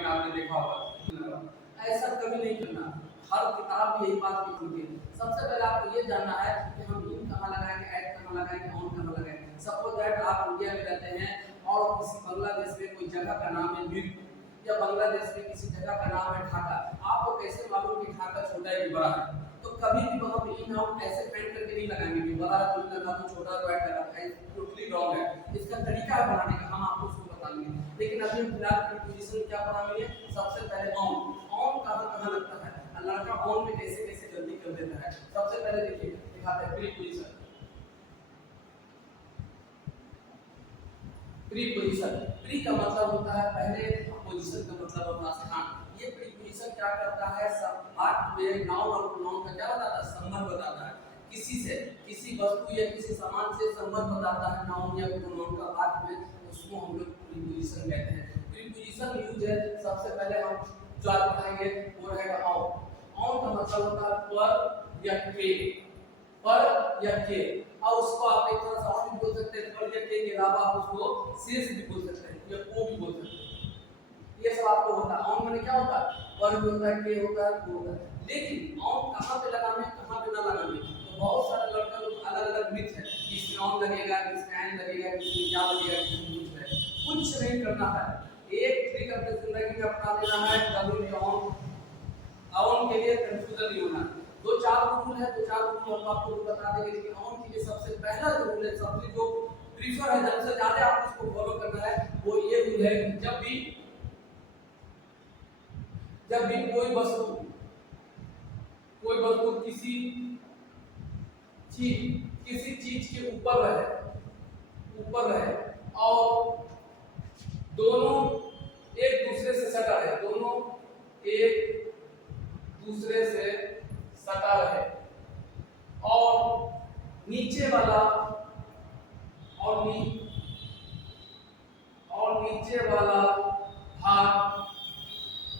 में आपने देखा होगा। ऐसा कभी नहीं करना, हर किताब यही बात लिखी है। सबसे पहले आपको ये जानना है कि हम इन कहाँ लगाएंगे, एट कहाँ लगाएंगे, ऑन कहाँ लगाएंगे। सपोज दैट आप इंडिया में रहते हैं और किसी बांग्लादेश में कोई जगह का नाम है मिर्ग, या बांग्लादेश में किसी जगह का नाम है ढाका। आपको कैसे मालूम कि ढाका छोटा है कि बड़ा है? तो कभी भी वहां पे इन आउट ऐसे पेंट करके नहीं लगाएंगे कि बड़ा है तो लगा तो छोटा तो ऐड लगा, टोटली रॉन्ग है। इसका तरीका है बनाने का, हम आपको उसको बताएंगे। लेकिन अभी फिलहाल प्रीपोजिशन क्या बनानी है? सबसे पहले ऑन। ऑन कहां लगता है? लड़का ऑन में कैसे कैसे गलती कर देता है। सबसे पहले देखिए दिखाते हैं प्रीपोजिशन। प्रीपोजिशन, प्री का मतलब होता है पहले, पोजीशन का मतलब होता है स्थान। ये प्रीपोजिशन क्या करता है? सब बात में नाउन और प्रोनाउन का क्या बताता है? संबंध बताता है। किसी से, किसी वस्तु या किसी सामान से संबंध बताता है नाउन या प्रोनाउन का बात में, उसको हम लोग प्रीपोजिशन कहते हैं। प्रीपोजिशन यूज है, सबसे पहले हम जो पढ़ाएंगे वो रहेगा ऑन। ऑन का मतलब होता है पर या के, पर या के। और उसको आप एक तरह से और भी बोल सकते हैं, पर या के के अलावा आप उसको शेष भी बोल सकते हैं या को भी बोल सकते हैं। ये सब आपको होता है। ऑन माने क्या होता है? पर भी होता है, के होता है, को होता है। लेकिन ऑन कहां पे लगाना है, कहां पे ना लगाना है, तो बहुत सारे लड़का लोग अलग-अलग मिथ है, इसमें ऑन लगेगा, इसमें एन लगेगा, इसमें क्या लगेगा, कुछ है। कुछ नहीं करना है, एक ट्रिक अपनी जिंदगी में अपना लेना है, कभी भी ऑन के लिए कंफ्यूजन नहीं होना। दो चार रूल है, दो चार रूल हम आपको बता देंगे। लेकिन ऑन के लिए सबसे पहला जो रूल है, सबसे जो प्रीफर है, सबसे ज्यादा आपको उसको फॉलो करना है, वो ये रूल है कि जब भी कोई वस्तु किसी चीज के ऊपर रहे और दोनों एक दूसरे से सटा रहे, दोनों एक दूसरे से सटा रहे, और नीचे वाला भाग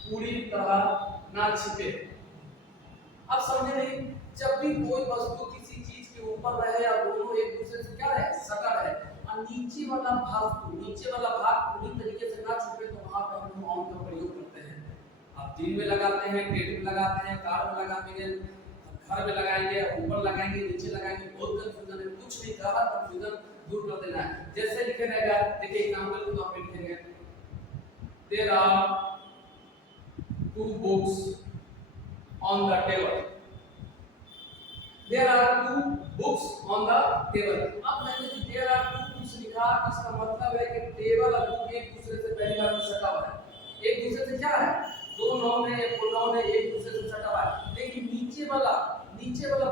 पूरी तरह ना छिपे। अब समझे नहीं? जब भी कोई वस्तु किसी चीज के ऊपर रहे और दोनों एक दूसरे से क्या रहे, सटा रहे, और नीचे वाला भाग पूरी तरीके से ना छुपे, तो वहां पर हम ऑन का प्रयोग करते हैं। आप दिन में लगाते हैं, डेट में लगाते हैं, कार में लगाएंगे, घर में लगाएंगे, ऊपर लगाएंगे, नीचे लगाएंगे। बहुत कंफ्यूजन है, कुछ नहीं कहा, कंफ्यूजन दूर कर देना है। जैसे लिखे रहेगा, देखिए एग्जांपल के तौर पे लिखेंगे, there are 2 books on the table। There are 2 books on the table। अब मैंने जो there are 2 books लिखा, इसका मतलब है कि टेबल और बुक एक दूसरे से पहली बार सटा हुआ है। एक दूसरे से क्या है? दो नाउन है, प्रोनाउन है, एक दूसरे से सटा हुआ है। लेकिन नीचे वाला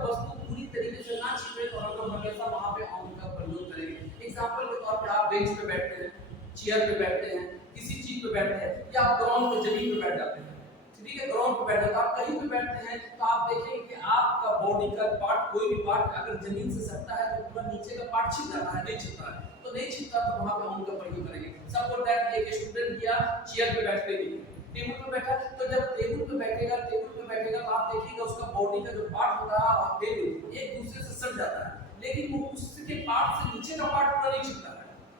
वस्तु पूरी तरीके से ना छिपे, तो हम लोग हमेशा वहां पे ऑन का प्रयोग करेंगे। एग्जांपल के तौर पे आप बेंच पे बैठते हैं, चेयर पे बैठते हैं, किसी चीज पे बैठते हैं, या आप ग्राउंड पे जमीन पे बैठ जाते हैं, ठीक है, ग्राउंड पे बैठे तो आप कहीं भी बैठते हैं, तो आप देखेंगे कि आपका बॉडी का पार्ट, कोई भी पार्ट अगर जमीन से सटता है तो पूरा नीचे का पार्ट छिप जाता है, नहीं छिपता है। तो नहीं छिपता तो वहां पे ऑन का प्रयोग करेंगे। सपोज दैट एक स्टूडेंट गया चेयर पे बैठने के लिए, टेबल पे बैठा, तो जब टेबल पे बैठेगा तो आप देखिएगा उसका बॉडी का जो पार्ट होता है और टेबल एक दूसरे से सट जाता है, लेकिन वो उसके पार्ट से नीचे का पार्ट पूरा नहीं छिपता है।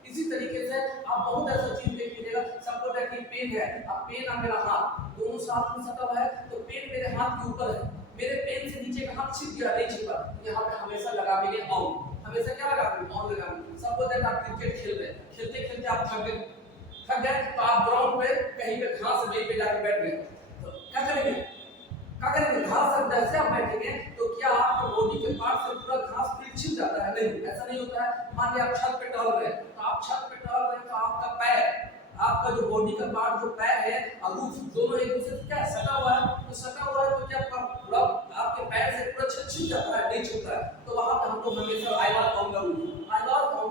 इसी तरीके से आप बहुत ऐसा चीज देख लीजिएगा। सपोज दैट कि पेन है, अब पेन और मेरा हाथ दोनों साथ में सटा हुआ है, तो पेन मेरे हाथ के ऊपर है, मेरे पेन से नीचे का हाथ छिप गया, नहीं छिपा, यहाँ पे हमेशा लगाएंगे ऑन। हमेशा क्या लगाएंगे? ऑन लगाएंगे। सपोज दैट आप क्रिकेट खेल रहे हैं, खेलते आप थक गए, तो आप ग्राउंड पे कहीं पे घास पे जाके बैठ गए, तो क्या करेंगे? घास पर जैसे आप बैठेंगे तो क्या आपके बॉडी के पार्ट से पूरा घास फिर छिप जाता है? नहीं, ऐसा नहीं होता है। मान लीजिए आप छत पे टहल रहे हैं, तो आप छत पे टहल रहे हैं, तो आपका पैर, आपका जो बॉडी का पार्ट जो पैर है और रूफ दोनों एक दूसरे से क्या सटा हुआ है, तो क्या पूरा आपके पैर से पूरा छिप जाता है? नहीं छिपता है। तो वहां पे हम लोग हमेशा I was on the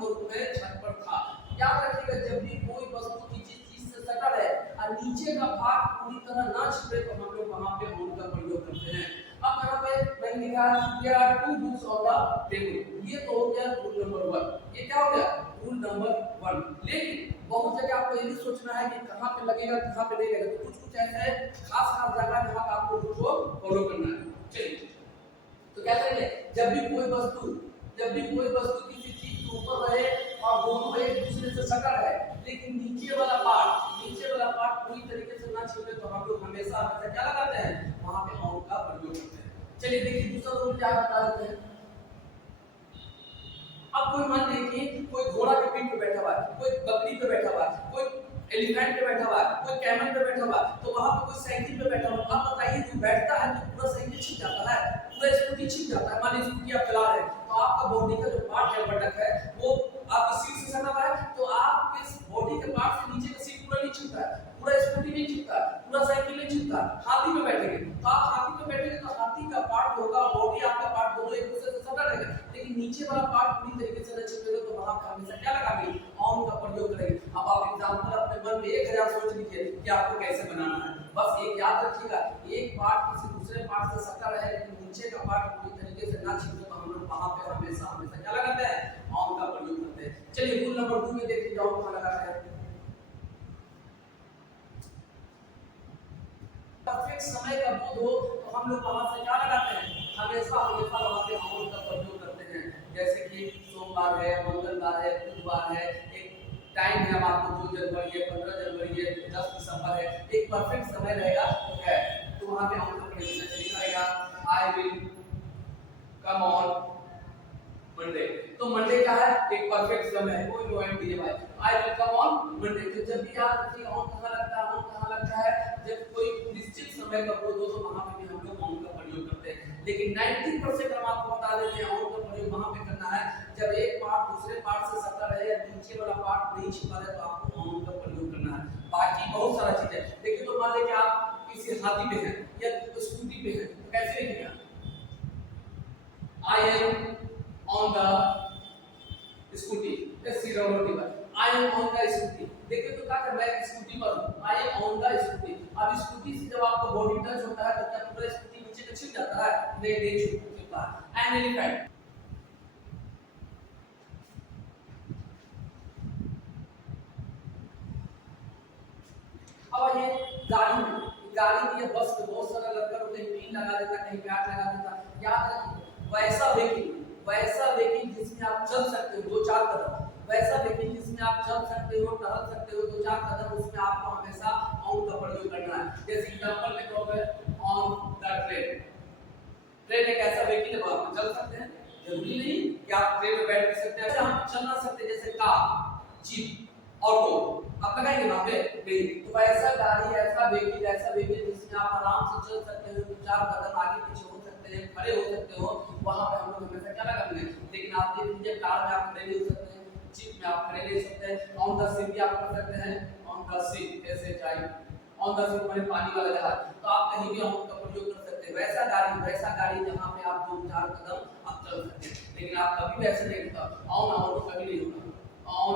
roof में छत पर था। याद रखिएगा, जब भी कोई वस्तु चीज से सटा है और नीचे का भाग पूरी तरह ना छिपे, तो हम लोग वहां पे ऑन का प्रयोग करते हैं। अब यहाँ पे मैंने लिखा there are 2 books on the table. ये तो हो गया रूल नंबर 1। ये क्या हो गया? Rule number 1। लेकिन बहुत जगह आपको ये भी सोचना है कि कहां पे लगेगा, कहां पे नहीं लगेगा। तो कुछ ऐसे खास जगह जहां पे आपको उसको फॉलो करना है। चलिए, तो क्या करेंगे? जब भी कोई वस्तु किसी चीज के ऊपर रहे और दोनों एक दूसरे से सटा रहे, लेकिन नीचे वाला पार्ट पूरी तरीके से ना छिपे तो हम लोग हमेशा हमेशा क्या लगाते हैं, वहां पे ऑन का प्रयोग करते हैं। चलिए देखिए दूसरा रूल क्या बता देते हैं। अब कोई मान लीजिए कि कोई घोड़ा के पीठ पे बैठा हुआ है, कोई बकरी पे बैठा हुआ है, कोई एलिफेंट पे बैठा हुआ है, कोई कैमल पे बैठा हुआ है, तो वहां पे कोई साइकिल पे बैठा हुआ है। अब बताइए जो बैठता है तो पूरा साइकिल छिप जाता है, पूरा स्कूटी छिप जाता है। मान लीजिए स्कूटी आप चला रहे हैं तो आपका बॉडी का जो पार्ट है बटक है वो आपकी सीट से सटा हुआ है, तो आपके बॉडी के पार्ट से नीचे का सीट पूरा नहीं छिपता है, पूरा स्कूटी नहीं छिपता है, पूरा साइकिल नहीं छिपता। हाथी पे बैठेंगे तो आप हाथी पे बैठेंगे तो हाथी का पार्ट होगा, बॉडी आपका पार्ट दोनों एक दूसरे से सटा रहेगा, लेकिन नीचे वाला पार्ट पूरी तरीके से न छिपेगा। तो वहां पे हमेशा क्या लगाएंगे, ऑन का प्रयोग करेंगे। अब आप एग्जांपल अपने मन में 1000 सोच लीजिए कि आपको कैसे बनाना है। बस एक याद रखिएगा, एक पार्ट किसी दूसरे पार्ट से सटा रहे लेकिन नीचे का पार्ट पूरी तरीके से ना छिपे, तो हम लोग वहां पे हमेशा हमेशा क्या लगाते हैं, ऑन का प्रयोग करते हैं। चलिए रूल नंबर 2 में देखिए ऑन का लगाते हैं। परफेक्ट समय का बोध हो तो हम लोग वहां से क्या लगाते हैं, हमेशा हमेशा वहां पे ऑन का प्रयोग करते हैं। जैसे कि सोमवार है, मंगलवार है, बुधवार है, एक टाइम है आपको 2 जनवरी है, 15 जनवरी है, 10 दिसंबर है, एक परफेक्ट समय रहेगा है, तो वहां पे ऑन का प्रयोग करेगा। I will come on Monday, तो मंडे क्या है, एक परफेक्ट समय है, कोई पॉइंट दिए भाई, I will come on Monday. तो जब भी याद रखिए ऑन कहां लगता है, ऑन कहां लगता है, जब कोई निश्चित समय का बोध हो तो वहां पे भी हम लोग ऑन का प्रयोग करते हैं। लेकिन 90% हम आपको बता देते हैं ऑन का प्रयोग वहां पे करना है जब एक पार्ट दूसरे पार्ट से सटा रहे या नीचे वाला पार्ट नहीं छिपा रहे, तो आपको ऑन का प्रयोग करना है। बाकी बहुत सारा चीज है। देखिए तो मान लीजिए आप किसी हाथी पे हैं या स्कूटी पे हैं, तो कैसे लिखिएगा, I am on the scooty, I am on the scooty। देखिए तो क्या कर रहा है, स्कूटी पर हूं, I am on the scooty। अब स्कूटी से जब आपका बॉडी टच होता है तो क्या पूरा स्कूटी नीचे तक छिप जाता है, नहीं छिपता है। एन एलिफेंट, अब ये गाड़ी में या बस में बहुत सारा लड़का लोग कहीं पिन लगा देता, कहीं बैट लगा देता। याद रखिए वैसा व्हीकल जिसमें आप चल सकते हो 2-4 कदम, वैसा व्हीकल जिसमें आप चल सकते हो, टहल सकते हो 2-4 कदम, उसमें आपको हमेशा ऑन का प्रयोग करना है। जैसे एग्जांपल के तौर पे ऑन द ट्रेन, ट्रेन एक ऐसा व्हीकल है वहां पर चल सकते हैं, जरूरी नहीं कि आप ट्रेन में बैठ भी सकते हैं, हम चल ना सकते जैसे कार, जीप, ऑटो आप लगाएंगे वहां पे नहीं। तो वैसा गाड़ी, ऐसा व्हीकल जिसमें आप आराम से चल सकते हो, 2-4 कदम आगे पीछे हो सकते हैं, खड़े हो सकते हो, वहां पे हम लोग हमेशा क्या लगाएंगे। लेकिन आप देख लीजिए कार में आप खड़े नहीं हो सकते हैं, जीप में आप खड़े नहीं हो सकते हैं, ऑन द शिप भी आप कर सकते हैं, ऑन द शिप ऐसे चाहिए, ऑन द शिप माने पानी वाला जहाज, तो आप कहीं भी ऑन का प्रयोग कर सकते हैं। वैसा गाड़ी जहां पे आप 2-4 कदम आप चल सकते हैं, लेकिन आप कभी भी ऐसे नहीं होता ऑन ऑटो कभी नहीं होगा, ऑन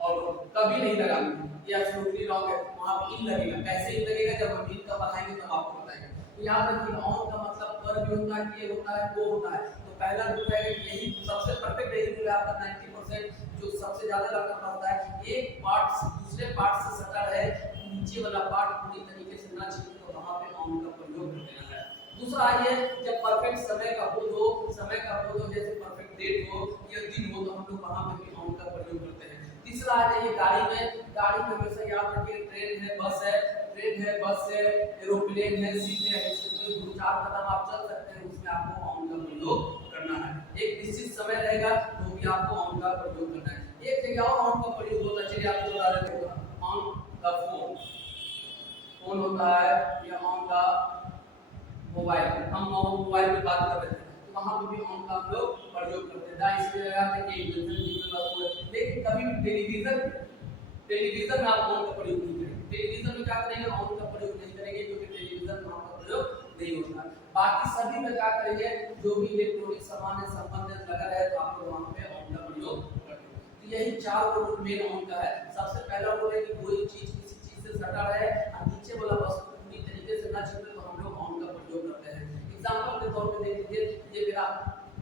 और कभी नहीं लगाएंगे, ये एब्सोल्युटली रॉन्ग है। वहां पे इन लगेगा, कैसे इन लगेगा, जब हम इन का बनाएंगे तब आपको बताएंगे। तो याद रखिए ऑन का मतलब पर भी होता है, ये होता है, वो होता है। तो पहला रूल है यही सबसे परफेक्ट यही रूल है आपका 90% जो सबसे ज्यादा लगता होता है, एक पार्ट से दूसरे पार्ट से सटा रहे, नीचे वाला पार्ट पूरी तरीके से ना छिपे, तो वहां पे ऑन का प्रयोग कर देना है। दूसरा आइए, जब परफेक्ट समय का बोध हो, जैसे परफेक्ट डेट हो या दिन हो, तो हम लोग वहां पे भी ऑन का प्रयोग करते हैं। तीसरा आ जाइए गाड़ी में हमेशा याद रखिए ट्रेन है, बस है, एरोप्लेन है, सीट है, इसमें 2-4 कदम आप चल सकते हैं, उसमें आपको ऑन का प्रयोग करना है। एक निश्चित समय रहेगा तो भी आपको ऑन का प्रयोग करना है। एक जगह और ऑन का प्रयोग होता है, चलिए आपको बता देते हैं, ऑन द फोन होता है या ऑन द मोबाइल, हम मोबाइल पे बात कर रहे थे तो वहां पे भी ऑन का हम लोग प्रयोग करते हैं। दा इसलिए लगाते हैं कि लेकिन कभी भी टेलीविजन में आप ऑन का प्रयोग नहीं करेंगे, टेलीविजन में क्या करेंगे, ऑन का प्रयोग नहीं करेंगे, क्योंकि टेलीविजन में ऑन का प्रयोग नहीं होता। बाकी सभी में क्या करेंगे, जो भी इलेक्ट्रॉनिक सामान से संबंधित लगा रहे तो आप लोग वहां पे ऑन का प्रयोग करेंगे। तो यही 4 रूल मेन ऑन का है। सबसे पहला रूल है कि कोई चीज किसी चीज से सटा रहे और नीचे वाला वस्तु पूरी तरीके से ना छिपे, तो हम लोग ऑन का प्रयोग करते हैं। एग्जांपल के तौर पे देख लीजिए, ये मेरा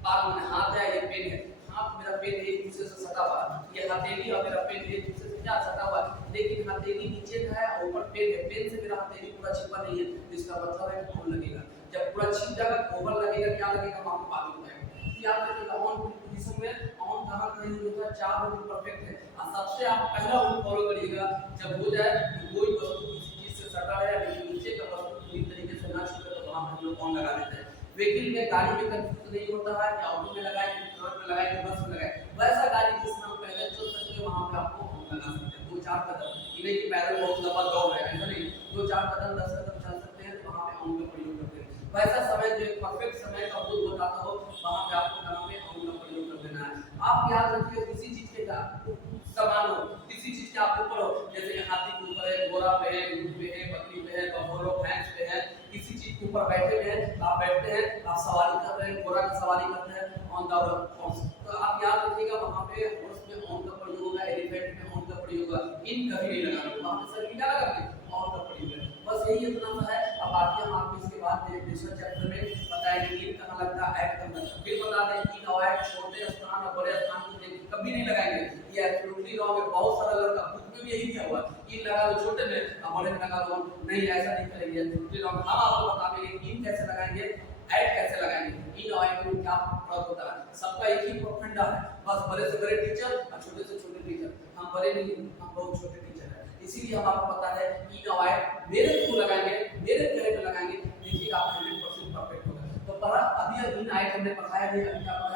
हाथ है, ये पेन है, हाथ मेरा पेन एक दूसरे से सटा हुआ है, ये हथेली और मेरा पेन एक दूसरे से क्या सटा हुआ है, लेकिन हथेली नीचे का है और ऊपर पेन है, पेन से मेरा हथेली पूरा छिपा नहीं है, तो इसका मतलब है कि ऑन लगेगा। जब पूरा छिप जाएगा तो ओवर लगेगा, क्या लगेगा हम आपको बाद में बताएंगे। याद रखिएगा ऑन पोजीशन में ऑन कहां कहीं होता है, 4 रूल परफेक्ट है। और सबसे आप पहला रूल फॉलो करिएगा, जब हो जाए कि कोई वस्तु किसी चीज से सटा व्हीकल में गाड़ी में कंफ्यूज नहीं होता है कि ऑटो में लगाए कि ट्रक में लगाए कि बस में लगाए, वैसा गाड़ी जिसमें हम पैदल चल सकते हैं वहां पे आपको हम लगा सकते हैं। 2-4 कदम, ये नहीं कि पैदल बहुत लंबा दौड़ रहे हैं, ऐसा नहीं, 2-4 कदम 10 कदम चल सकते हैं तो वहां पे हम का प्रयोग करते हैं। वैसा समय जो एक परफेक्ट समय का बोध बताता हो वहां पे आपको करना में हम का प्रयोग कर देना है। आप याद रखिए किसी चीज के समान हो, किसी चीज के आप ऊपर हो, जैसे कि हाथी के ऊपर है, घोड़ा पे है, ऊंट पे है, बकरी पे है, बफेलो भैंस पे है, किसी चीज के ऊपर बैठे हुए हैं, आप बैठते हैं, आप सवारी कर रहे हैं, घोड़ा की सवारी करते हैं ऑन द हॉर्स, तो आप याद रखिएगा वहां पे हॉर्स में ऑन का प्रयोग होगा, एलिफेंट में ऑन का प्रयोग होगा, इन कभी नहीं लगाना, वहां पे सर क्या लगाते ऑन का प्रयोग है। बस यही इतना सा है। अब आगे हम आपको इसके बाद दूसरे चैप्टर में बताएंगे इन कहां लगता है, ऐड कहां लगता है, फिर बता दें इन और ऐड छोटे स्थान और बड़े स्थान को कभी नहीं लगाएंगे, ये एब्सोल्युटली रॉन्ग है। बहुत सारा लड़का खुद में भी यही किया हुआ, इन लगा दो छोटे में और बड़े में लगा दो, नहीं ऐसा नहीं करेंगे, एब्सोल्युटली रॉन्ग। हम आपको बताएंगे इन कैसे लगाएंगे, ऐड कैसे लगाएंगे, इन और ऐड में क्या फर्क होता है। सबका एक ही फंडा है, बस बड़े से बड़े टीचर और छोटे से छोटे टीचर, हम बड़े नहीं, हम बहुत छोटे टीचर हैं, इसीलिए हम आपको बता रहे हैं इन और ऐड मेरे थ्रू लगाएंगे, मेरे कहे पे लगाएंगे, देखिए आप 100% परफेक्ट होगा। तो पढ़ा अभी इन ऐड हमने पढ़ाया है, अभी आप